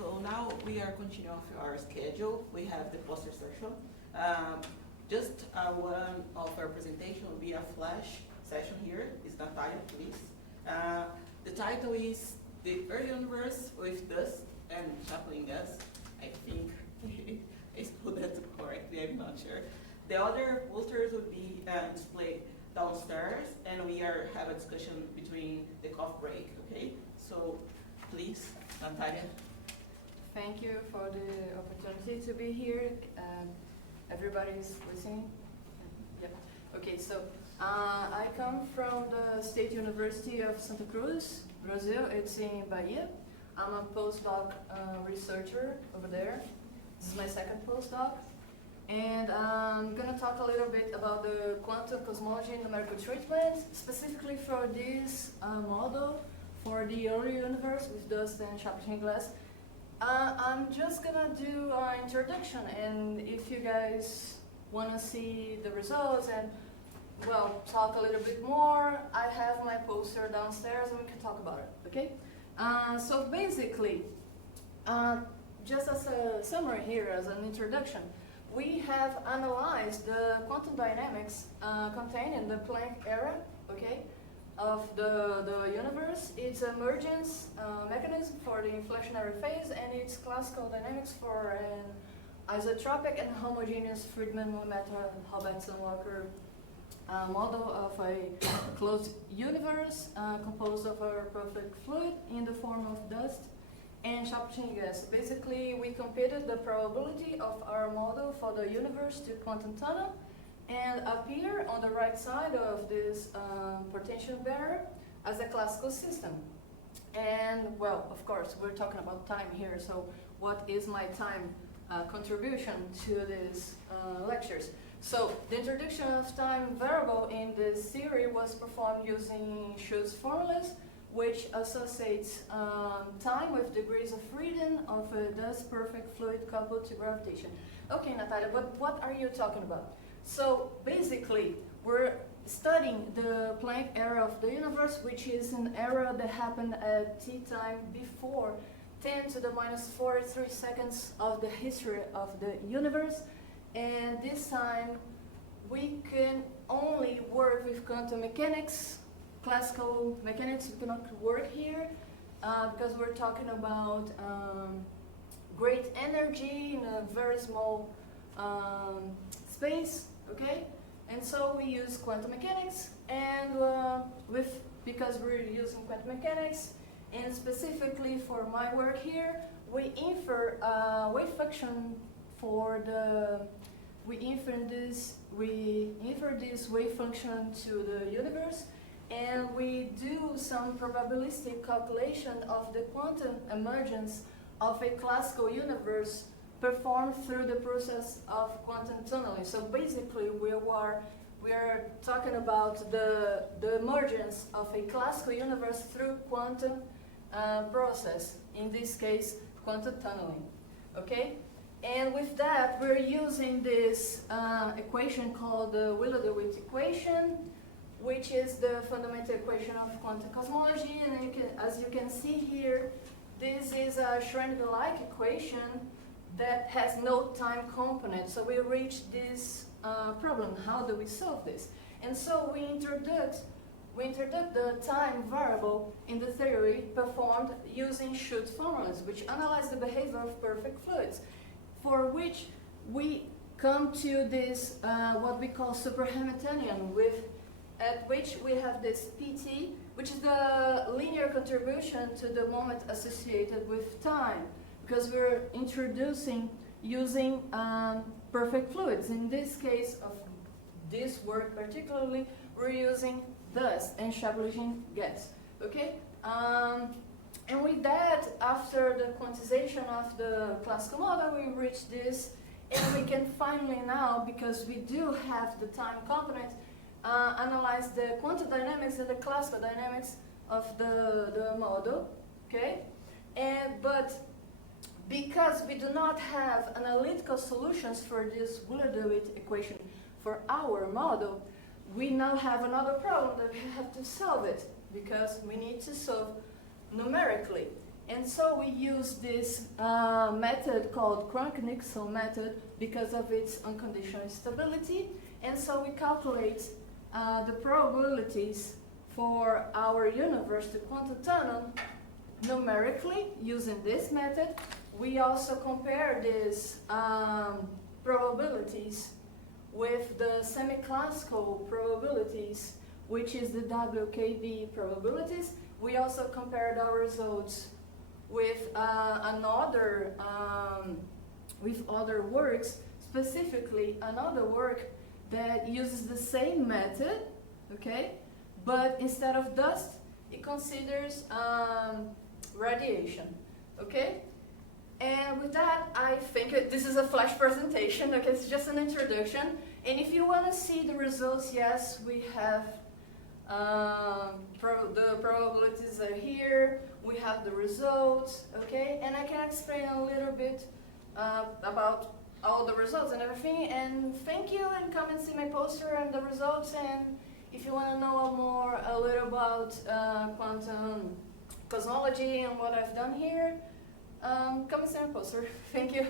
So now we are continuing with our schedule. We have the poster session. Just one of our presentation will be a flash session here. Is Nathália, please. The title is The Early Universe with Dust and Chaplain Gas. I think I spelled that correctly, I'm not sure. The other posters will be displayed downstairs, and we have a discussion between the coffee break, okay? So please, Nathália. Thank you for the opportunity to be here. Everybody's listening? Yep. Okay, so I come from the State University of Santa Cruz, Brazil. It's in Bahia. I'm a postdoc researcher over there. This is my second postdoc. And I'm going to talk a little bit about the quantum cosmology numerical treatment, specifically for this model for the early universe with dust and Chaplain glass. I'm just going to do an introduction, and if you guys want to see the results and, well, talk a little bit more, I have my poster downstairs and we can talk about it, okay? So basically, just as a summary here, as an introduction, we have analyzed the quantum dynamics contained in the Planck era, okay, of the universe, its emergence mechanism for the inflationary phase, and its classical dynamics for an isotropic and homogeneous Friedmann-Lemaitre-Robertson-Walker model of a closed universe composed of a perfect fluid in the form of dust and Chaplain gas. Basically, we computed the probability of our model for the universe to quantum tunnel and appear on the right side of this potential barrier as a classical system. And, well, of course, we're talking about time here, so what is my time contribution to these lectures? So, the introduction of time variable in this theory was performed using Schutz formulas, which associates time with degrees of freedom of a dust perfect fluid coupled to gravitation. Okay, Nathália, but what are you talking about? So basically, we're studying the Planck era of the universe, which is an era that happened at t time before 10 to the minus 43 seconds of the history of the universe. And this time, we can only work with quantum mechanics. Classical mechanics we cannot work here because we're talking about great energy in a very small space, okay? And so we use quantum mechanics, and because we're using quantum mechanics, and specifically for my work here, we infer wave function for the we infer this wave function to the universe. And we do some probabilistic calculation of the quantum emergence of a classical universe performed through the process of quantum tunneling. So basically, we are talking about the emergence of a classical universe through quantum process. In this case, quantum tunneling. Okay. And with that, we're using this equation called the Wheeler-DeWitt equation, which is the fundamental equation of quantum cosmology. And as you can see here, this is a Schrödinger-like equation that has no time component. So we reach this problem. How do we solve this? And so we introduce the time variable in the theory performed using Schutz formulas, which analyze the behavior of perfect fluids, for which we come to this what we call super Hamiltonian, at which we have this PT, which is the linear contribution to the moment associated with time, because we're introducing using perfect fluids. In this case of this work particularly, we're using dust and Chaplain gas, okay? And with that, after the quantization of the classical model, we reach this, and we can finally now, because we do have the time component, analyze the quantum dynamics and the classical dynamics of the model, okay? But because we do not have analytical solutions for this Wheeler-DeWitt equation for our model, we now have another problem that we have to solve it, because we need to solve numerically. And so we use this method called Kronig-Nixon method because of its unconditional stability. And so we calculate the probabilities for our universe, the quantum tunnel, numerically using this method. We also compare these probabilities with the semi-classical probabilities, which is the WKB probabilities. We also compared our results with other works, specifically another work that uses the same method, okay? But instead of dust, it considers radiation, okay? And with that, I think this is a flash presentation, okay? It's just an introduction. And if you want to see the results, yes, we have the probabilities are here. We have the results, okay? And I can explain a little bit about all the results and everything. And thank you, and come and see my poster and the results. And if you want to know more, a little about quantum cosmology and what I've done here, come and see my poster. Thank you.